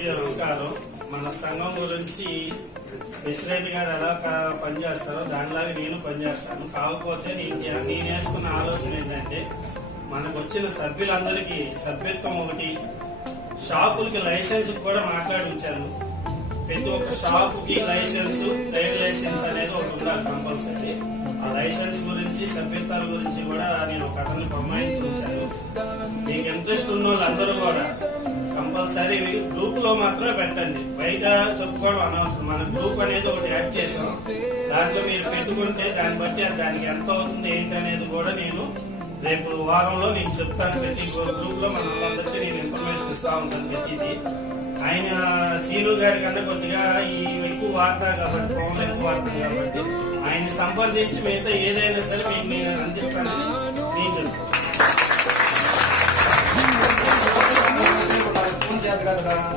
నమస్కారం. మన సంఘం గురించి ప్రెసిడెంట్ గారు ఎలా పనిచేస్తారో దానిలాగా నేను పనిచేస్తాను. కాకపోతే నేను వేసుకున్న ఆలోచన ఏంటంటే మనకు వచ్చిన సభ్యులందరికీ సభ్యత్వం ఒకటి, షాపులకి లైసెన్స్ కూడా మాట్లాడించాను. ప్రతి ఒక్క షాప్ కి లైసెన్స్, ట్రేడ్ లైసెన్స్ అనేది ఒకటి ఉండాలి కంపల్సరీ. ఆ లైసెన్స్ గురించి, సభ్యత్వాల గురించి కూడా నేను ఒక అతన్ని ప్రమాణించి ఉంచాను. మీకు ఇంట్రెస్ట్ ఉన్న వాళ్ళందరూ కూడా కంపల్సరీ గ్రూప్ లో మాత్రమే పెట్టండి, బయట చెప్పుకోవడం అనవసరం. మన గ్రూప్ అనేది ఒకటి యాడ్ చేసాం, దాంట్లో మీరు పెట్టుకుంటే దాన్ని బట్టి దానికి ఎంత అవుతుంది ఏంటి అనేది కూడా నేను రేపు వారంలో నేను చెప్తాను. ప్రతి గ్రూప్ లో మన వాళ్ళందరికీ నేను ఇన్ఫర్మేషన్ ఇస్తా ఉంటాను ప్రతిదీ. ఆయన సీను గారి కన్నా కొద్దిగా ఈ ఎక్కువ వాడతారు కాబట్టి, ఫోన్ ఎక్కువ వాడతారు కాబట్టి ఆయన సంప్రదించి మిగతా ఏదైనా సరే మీకు నేను అందిస్తానని నేను చెప్తాను.